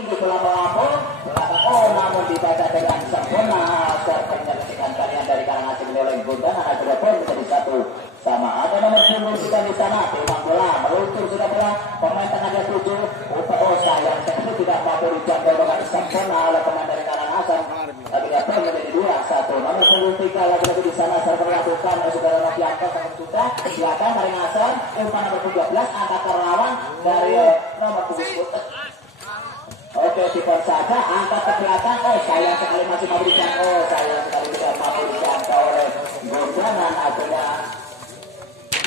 tinggi bola melambung belakang. Oh namun dibaca dengan sempurna. Penyelesaian kalian dari Karangasem oleh Gondangan akhirnya pun menjadi 1-1. Ada nomor punggung sudah di sana, timang bola meluncur sudah bola, pemain tengah dia 7. Oh sayang sekali tidak mampu dijangkau dengan sempurna oleh pemain dari Karangasem. Akhirnya pun menjadi 2-1. Nomor punggung 3 lagi-lagi di sana server lakukan saudara Novianto sangat sudah silakan Karangasem. Umpan nomor 12 angkat lawan dari nomor punggung. Oke, tipon saja angkat ke belakang. Oh sayang sekali masih mampu dijangkau. Oh sayang sekali tidak mampu dijangkau oleh Gondangan. Akhirnya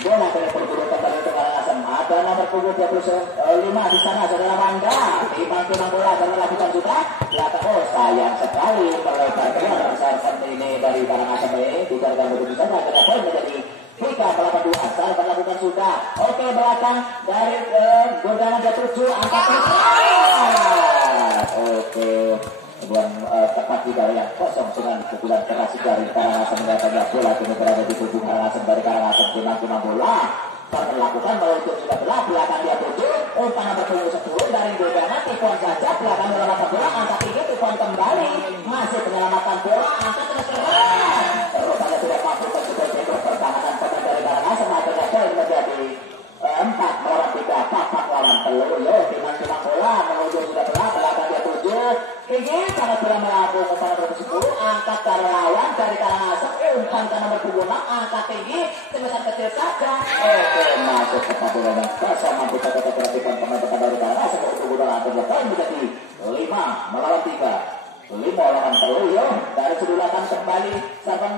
bola dari berburu kembali untuk Karangasem. Ada nomor punggung 25 di sana saudara Mangga. Timang bola karena lakukan juga. Belakang. Oh sayang sekali melebar keluar seperti ini dari Karangasem ini. Dijaga begitu saja. Akhirnya poin menjadi 3-8-2. Salah melakukan sudah. Oke belakang dari Gondangan dia 7 angkat. Oke. Kemudian tepat di yang kosong dengan pukulan keras dari Karangasem mendatangnya bola kini berada di tubuh Karangasem dari Karangasem timang bola terlakukan meluncur sudah bola belakang dia 7 umpan nomor 10 dari Gondangan tipon saja belakang menyelamatkan bola angkat tinggi tipon kembali masih penyelamatan bola angkat terus terus saja tidak mampu mencoba untuk pertahanan pemain dari Karangasem akhirnya poin menjadi 4 melawan 3 papak lawan telur timang bola meluncur sudah bola belakang dia 7 tinggi sangat bola melambung umpan nomor 10 angkat ke lawan dari Karangasem umpan ke nomor 26 angkat tinggi sebesar kecil saja. Oke masuk ke bola dan kosong mampu saja perhatikan pemain depan dari Karangasem untuk bola akhirnya poin menjadi 5 melawan 3 5 lawan telur dari sudut belakang kembali Sarpan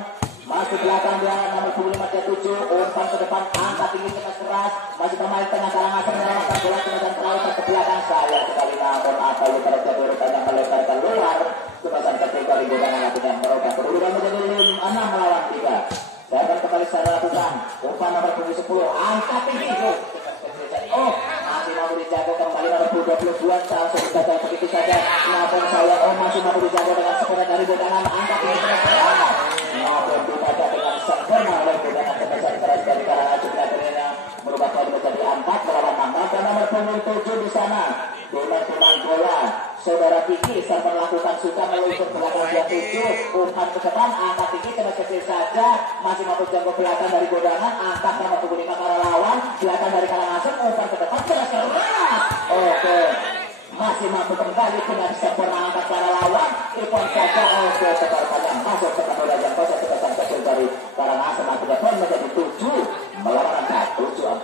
masuk belakang dia nomor 25 dia 7 umpan ke depan angkat tinggi keras masih pemain tengah Karangasem menyelamatkan bola kemudian terlalu ke belakang saya sekali namun apa yang terjadi rupanya melebar keluar kebasan kecil dari Gondangan akhirnya merubah kedudukan menjadi 6 melawan 3. Saya akan kembali secara lakukan umpan nomor 10 angkat tinggi oh masih mau dijaga kembali nomor 22 langsung dijaga begitu saja namun saya masih mau dijaga dengan sempurna dari Gondangan angkat tinggi namun dibaca dengan sempurna oleh Gondangan sebesar keras dari Karangasem akhirnya merubah poin menjadi 4 melawan 6 dan nomor punggung 7 di sana timang bola saudara Kiki serta melakukan sudah meluncur belakang dia 7 umpan ke depan angkat tinggi terus kecil saja masih mampu jangkau belakang dari Gondangan angkat nomor 25 ke arah lawan belakang dari Karangasem umpan ke depan keras oke masih mampu kembali dengan sempurna angkat ke arah lawan tipon saja oke sekarang masuk ke bola yang kosong sebesar kecil dari Karangasem akhirnya poin menjadi 7 melawan 7-4.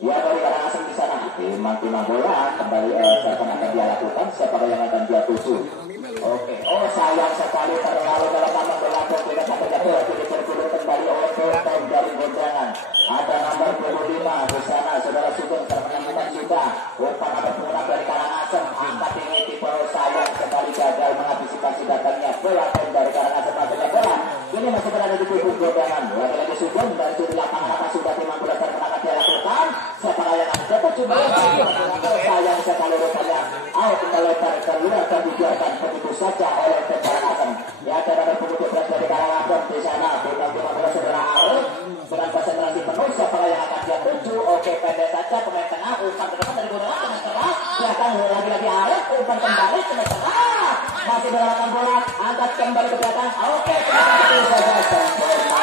Ya dari Karangasem di sana timang bola kembali akan dia lakukan siapa yang akan dia tuju. Oke. Oh sayang sekali terlalu dalam nama bola tidak sampai bola diperkulit kembali oleh pemain dari Gondangan. Ada nomor 25 di sana saudara Sugeng termenemukan juga umpan nomor 26 dari Karangasem angkat tinggi tipe sayang sekali gagal mengantisipasi datangnya bola dari Karangasem akhirnya bola ini masih berada di tubuh Gondangan. Lagi-lagi Sugeng dari sudut lapangan apa sudah timang bola termenakan dia lakukan siapa yang akan dapat coba sayang sekali rupanya out melebar keluar dan dibiarkan begitu saja oleh Karangasem. Ya ada nomor punggung 12 dari Karangasem di sana timang bola saudara Arif dengan konsentrasi penuh siapa yang akan dia tuju. Oke pendek saja pemain tengah umpan ke depan dari Gondangan dengan keras belakang lagi Arif umpan kembali dengan keras masih melakukan bola angkat kembali ke belakang. Oke begitu saja sempurna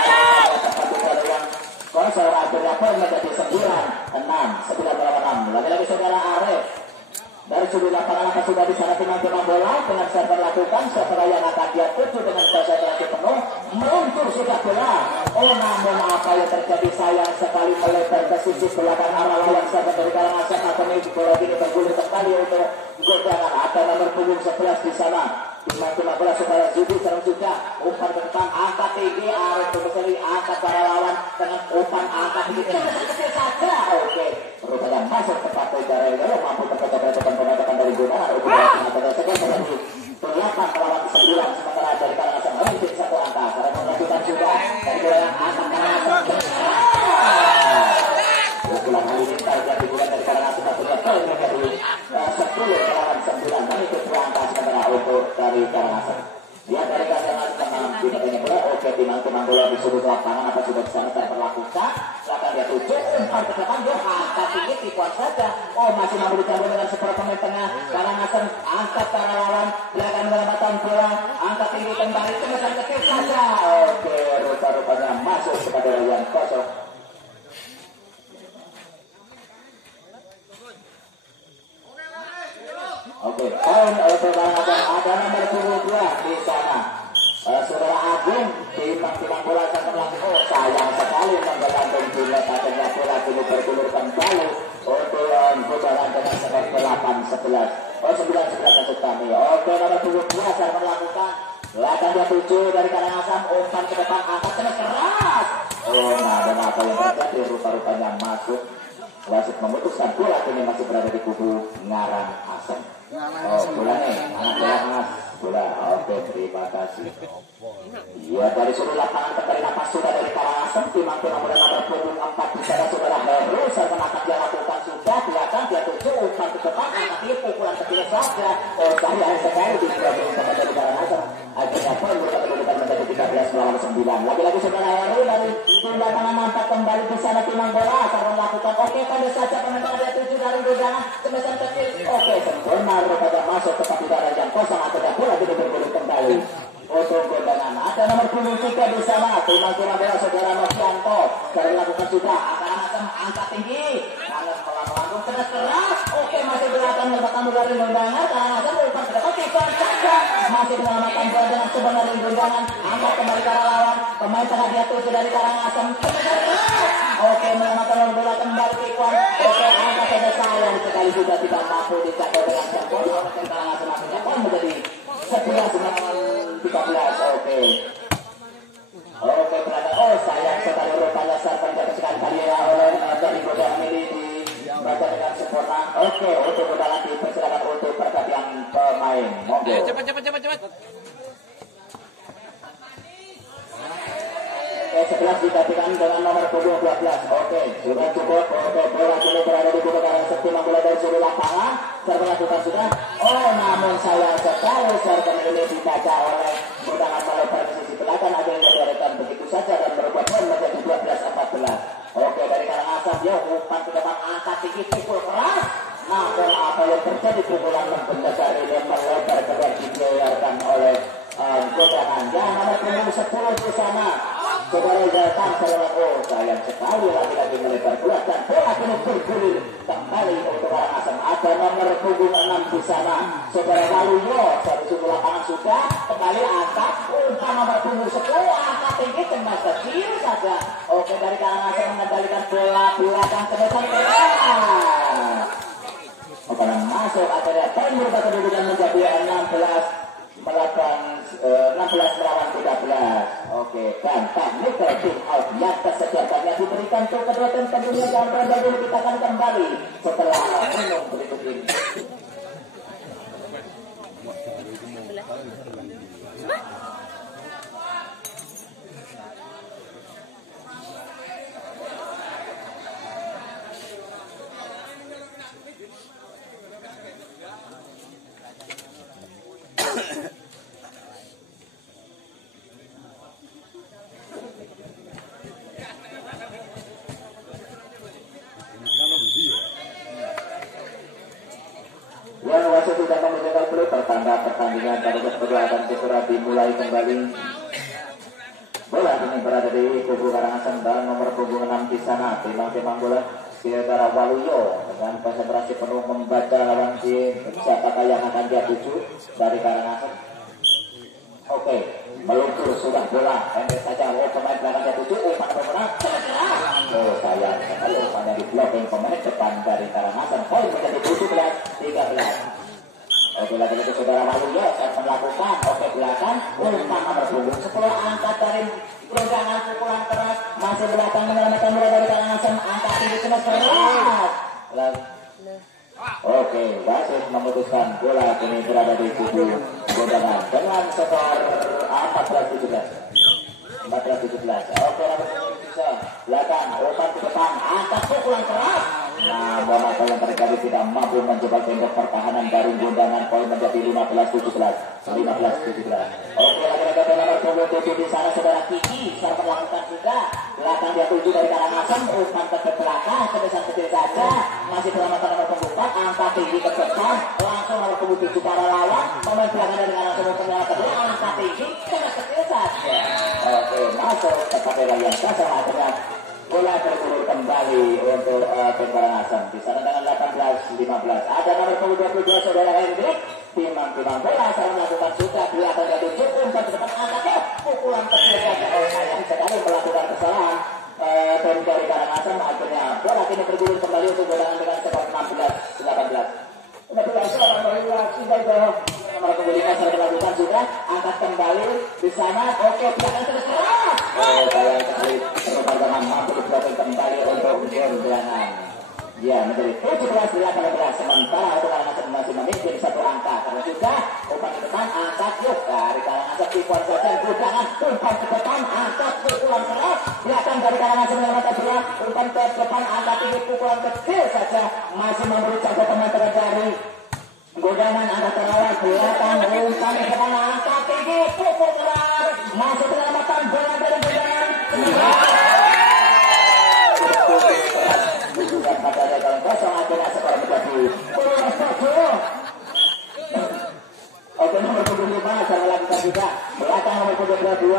tepat di bola yang kosong akhirnya poin menjadi 9-6 lagi-lagi saudara Arif dari sudut lapangan apa sudah di sana timang bola dengan server lakukan server yang akan dia tuju dengan konsentrasi penuh meluncur sudah bola. Oh namun apa yang terjadi sayang sekali melebar ke sisi belakang arah lawan server dari Karangasem atau ini bola ini bergulir kembali untuk Gondangan. Ada nomor punggung 11 di sana timang bola saudara Zudi serang sudah umpan ke depan angkat tinggi Arif berbesari angkat para lawan dengan umpan angkat tinggi kecil saja. Oke rupanya masuk tepat dari yang mampu terpecah-pecahkan pematakan dari Gondangan ukuran sekian dari 8 melawan 9 sementara dari Karangasem meluncur satu angka karena melakukan juga dari Gondangan angkat Karangasem ukuran kali ini target dibuat dari Karangasem akhirnya poin menjadi 10 melawan 9 dan itu angka sementara untuk dari Karangasem. Dia dari Karangasem tidak punya bola. Oke timang bola di sudut lapangan apa sudah bisa terlakukan belakang dia tujuh umpan ke depan dia angkat tinggi tipuan saja masih mampu dicampur dengan separuh pemain tengah. Karangasem angkat para lawan, belakang menyelamatkan bola, angkat tinggi kembali, tembakan kecil saja. Oke, rupa-rupanya masuk kepada yang kosong. Oke, poin untuk Karangasem ada nomor 22 di sana. Saudara Agung timbang bola sang pelaku. Oh, sayang sekali menggelandung di letaknya bola kini bergulir kembali untuk berjalan dengan skor 8-11. Oh, 9-11 maksud kami. Oke, nomor 22 sang melakukan belakang 7 dari Karangasem, umpan ke depan, angkat terus keras. Oh, nah, dan apa yang terjadi rupa-rupanya masuk. Wasit memutuskan bola kini masih berada di kubu Ngarang Asem. Oh, bola nih, anak bola mas, bola. Oke, terima kasih. Ya, dari seluruh lapangan kembali napas sudah dari Karangasem. Timang nomor 4 di sana saudara Heru. Saya menangkap dia lakukan sudah belakang dia tuju umpan ke depan, angkat ini pukulan kecil saja. Oh, saya sekali di sebelah sama dari Karangasem. Akhirnya poin berkata kedudukan menjadi 13 melawan 9. Lagi-lagi saudara Heru dari tunda tangan nampak kembali di sana timang bola. Saya melakukan oke, pandai saja penentang dia tuju dari godangan sebesar kecil. Oke, sempurna rupanya masuk tepat di daerah yang kosong. Akhirnya bola tidak bergulir kembali. Untuk godangan ada nomor 23 di sana. Timang bola saudara Nosianto. Saya melakukan sudah. Karangasem angkat tinggi. Kanan pelan-pelan keras. Oke, masih belakang merupakan dari godangan. Karangasem umpan ke depan kiper saja. Masih menyelamatkan bola dengan sebenarnya godangan. Angkat kembali ke arah lawan. Pemain tengah dia tuju dari Karangasem. Oke, menyelamatkan bola kembali ke Iwan. Oke, angkat saja sayang sekali sudah tidak mampu dicapai dengan jempol. Oke, Karangasem akhirnya poin menjadi 11 melawan 13. Oke. Oke, berada. Oh, sayang sekali rupanya serban sekali kali ya oleh dari godangan ini dibaca dengan sempurna. Oke, untuk godangan dipersilakan untuk pergantian pemain. Monggo. Cepat. 11 digantikan dengan nomor 12. Oke, sudah cukup. Oke, bola kini berada di kubu Karangasem. Timang bola dari seluruh lapangan. Serban lakukan sudah. Oh, namun sayang sekali serban ini dibaca oleh godangan Malobar di sisi belakang. Akhirnya diarahkan begitu saja dan berubah poin menjadi 12-14. Oke, dari Karangasem dia umpan ke depan, angkat tinggi, pukul keras. Namun apa yang terjadi pukulan membesar ini melebar keluar dibiarkan oleh godangan. Yang nomor 10 di sana. Saudara datang saudara, oh sayang sekali lagi-lagi melebar keluar dan bola kini bergulir kembali untuk Karangasem. Ada nomor punggung 6 di sana. Saudara Waluyo dari sudut lapangan sudah kembali angkat umpan nomor punggung 10, angkat tinggi tembak kecil saja. Oke, dari Karangasem mengendalikan bola belakang ke depan. Oke, masuk akhirnya poin berubah kedudukan menjadi 16 melawan 13. Oke, dan technical team out yang kesediaannya diberikan untuk kedua tim tentunya jangan berada dulu, kita akan kembali setelah minum berikut ini. Yang wasit sudah menunjukkan play pertanda pertandingan pada kedua akan segera dimulai kembali. Bola ini berada di kubu Karangasem dan nomor punggung 6 di sana. Timang bola saudara Waluyo dengan konsentrasi penuh membaca lawan siapakah yang akan dia tuju dari Karangasem. Oke, meluncur sudah bola pendek saja. Oh, pemain belakang dia tuju, umpan pemenang. Oh, sayang sekali umpannya di blocking pemain depan dari Karangasem. Poin menjadi 17-13. Oke, lagi-lagi saudara Waluyo saya melakukan. Oke, belakang umpan nomor punggung 10, angkat dari godangan pukulan keras. Masih belakang menyelamatkan bola dari Karangasem, angkat tinggi keras. Oke, wasit memutuskan bola kini berada di kubu godangan dengan skor 14-17. Oke, bisa belakang umpan ke depan, angkat pukulan keras. Nah, bola yang terjadi tidak mampu mencoba tembok pertahanan dari godangan. Poin menjadi 15-17. Oke, lagi-lagi nomor 27 di sana saudara Kiki serta melakukan juga. Belakang dia tuju dari Karangasem, umpan ke belakang sebesar kecil saja. Masih selamatkan nomor pembuka. angkat tinggi ke depan, langsung nomor punggung 7 para lawan, pemain belakang dari arah semua kedua angkat tinggi, kena kecil saja. Oke, masuk kepada Ryan Kasar akhirnya bola tergulur kembali untuk tim Karangasem. Di sana dengan 18-15. Ada nomor punggung 22 saudara Hendrik. Timang-timang bola saya melakukan sudah dia akan jatuh cukup umpan ke depan angkatnya pukulan kecil saja. Sayang sekali melakukan kesalahan. Tim dari Karangasem akhirnya bola kini tergulur kembali untuk bolangan dengan skor 16-18. Nomor punggung 5 saya melakukan sudah angkat kembali di sana. Oke, belakang terus keras. Sayang sekali pertama mampu diberikan kembali untuk bolangan. Ya, menjadi 17-18. Sementara untuk Karangasem masih memimpin satu angka. Karena sudah umpan ke depan angkat yuk dari Karangasem tipuan saja gudangan umpan ke depan angkat pukulan keras belakang dari Karangasem yang mata berat umpan ke depan angkat tinggi pukulan kecil saja masih memberi campur teman dari gudangan angkat terawat belakang umpan ke depan angkat tinggi pukul keras masuk penyelamatan bola dari gudangan bukan pada dalam kosong akhirnya skor menjadi 17. Oke, nomor punggung 5 saya melakukan juga belakang nomor punggung 22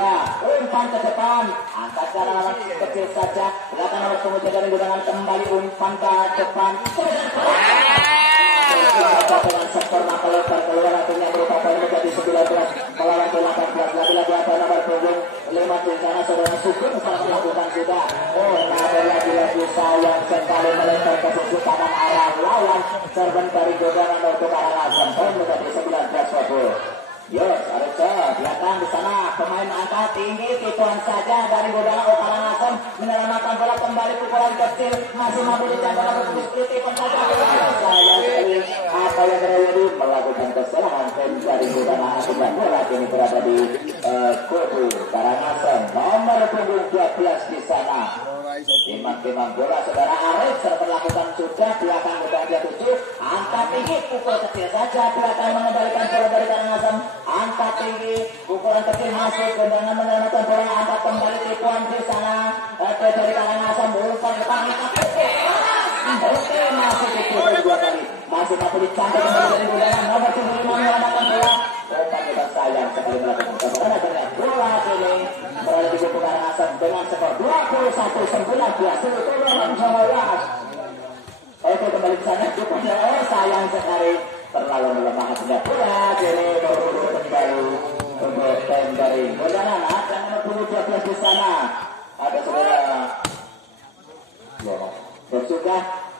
umpan ke depan angkat ke arah kecil saja belakang nomor punggung 3 dan gudangan kembali umpan ke depan dengan skor mata lebar keluar akhirnya berupa poin menjadi 19 melawan 18 lagi-lagi ada nomor punggung 5 di sana saudara Sugeng salah melakukan sudah namun lagi-lagi sayang sekali melebar ke sisi kanan arah lawan serban dari gudangan untuk Karangasem poin menjadi 19-20. Yes, Arca belakang di sana pemain angkat tinggi tipuan saja dari gudangan Karangasem menyelamatkan bola kembali pukulan kecil masih mampu dijaga berpusat tipuan saja sayang sekali apa yang terjadi melakukan kesalahan tim dari gudangan akibat bola kini berada di kubu Karangasem nomor punggung 12 di sana timang-timang bola saudara Arif serta melakukan sudah belakang gudangan 7 angkat tinggi pukul kecil saja belakang mengembalikan bola dari Karangasem angkat tinggi pukulan kecil masuk gudangan menyelamatkan bola angkat kembali tipuan di sana dari Karangasem umpan depan oke masih dipukul 2 kali masih mampu dicampur kembali dari gudangan nomor 5 menyelamatkan bola umpan depan sayang sekali melakukan kesalahan akhirnya bola ini berada di kubu Karangasem dengan skor 21-19 oke kembali ke sana cukup sayang sekali terlalu melemah hatinya bola jadi baru kembali untuk tim dari gudangan ada nomor punggung 12 di sana ada saudara bersuka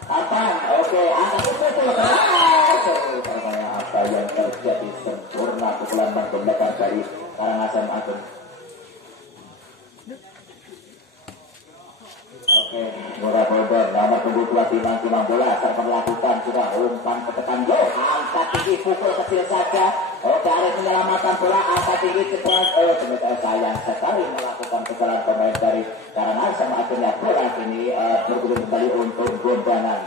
apa oke angkat betul karena apa yang terjadi sempurna pukulan menggunakan dari Karangasem Agung. Oke, bola bodor nomor punggung 2 timang-timang bola serta melakukan sudah umpan ke depan angkat tinggi pukul kecil saja dari penyelamatan bola angkat tinggi cepat sayang sekali melakukan kesalahan pemain dari Karangasem akhirnya bola ini bergulir kembali untuk gudangan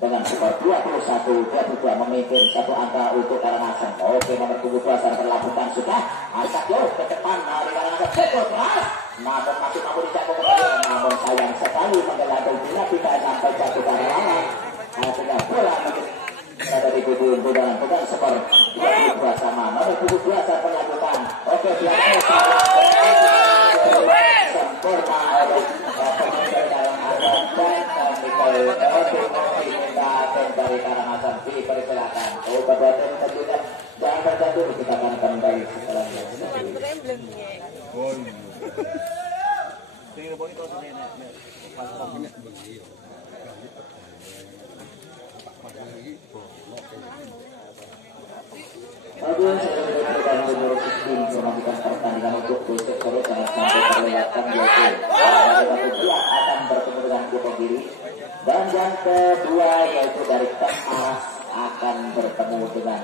dengan skor 21-22 memimpin satu angka untuk Karangasem. Oke nomor punggung 2 serta melakukan sudah angkat ke depan dari Karangasem pukul keras namun masih mampu dicapai kembali namun sayang sekali menggelandung bila tidak sampai jatuh ke lawan akhirnya bola berada di kubu gudangan bukan skor 22 sama nomor punggung 2 saya melakukan oke belakang sempurna oleh pemain dalam atas dan minta tim dari Karangasem dipersilakan kedua tim tentunya jangan terjatuh kita akan kembali setelahnya melakukan pertandingan untuk besok sore jangan sampai terlewatkan akan bertemu dengan Kuto Giri dan yang kedua yaitu dari Temaras akan bertemu dengan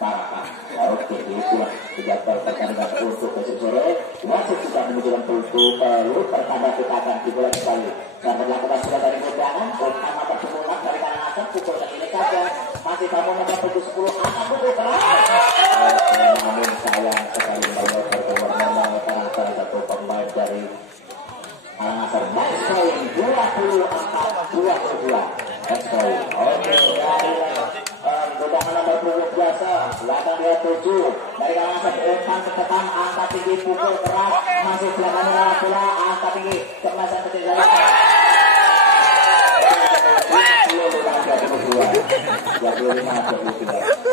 Parakan. Oke, itulah jadwal pertandingan untuk besok sore. Wasit sudah menunjukkan perlu pertanda kita akan dimulai kembali dan berlakukan sudah dari gudangan utama pertemuan dari Karangasem pukul ini saja masih kamu nomor 10 akan pukul keras namun sayang sekali melihat pertemuan karena salah satu pemain dari Karangasem nice point 24-22 nice point. Oke, dari dari kalangan umpan ketekan angkat tinggi pukul keras masih belakang bola angkat tinggi kemasan kecil dari ya 25 22